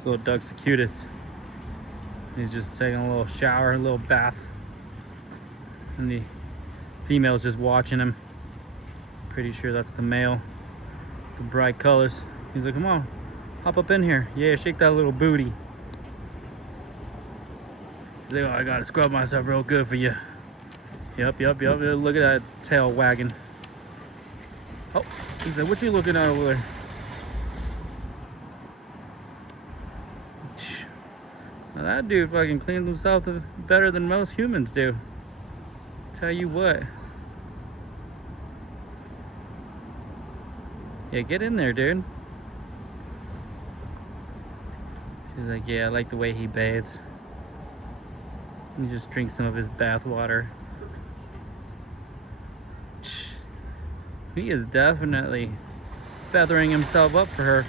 This little duck's the cutest. He's just taking a little shower, a little bath. And the female's just watching him. Pretty sure that's the male. The bright colors. He's like, come on, hop up in here. Yeah, shake that little booty. He's like, oh, I gotta scrub myself real good for you. Yep. Look at that tail wagging. Oh, he's like, what you looking at over there? Now that dude fucking cleans himself better than most humans do. Tell you what. Yeah, get in there, dude. She's like, yeah, I like the way he bathes. He just drinks some of his bath water. He is definitely feathering himself up for her.